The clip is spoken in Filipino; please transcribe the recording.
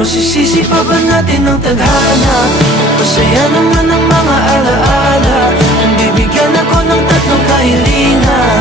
Masisisi pa ba natin ang tadhana? Masaya naman ang mga alaala. Bibigyan ako ng tatlong kahilingan.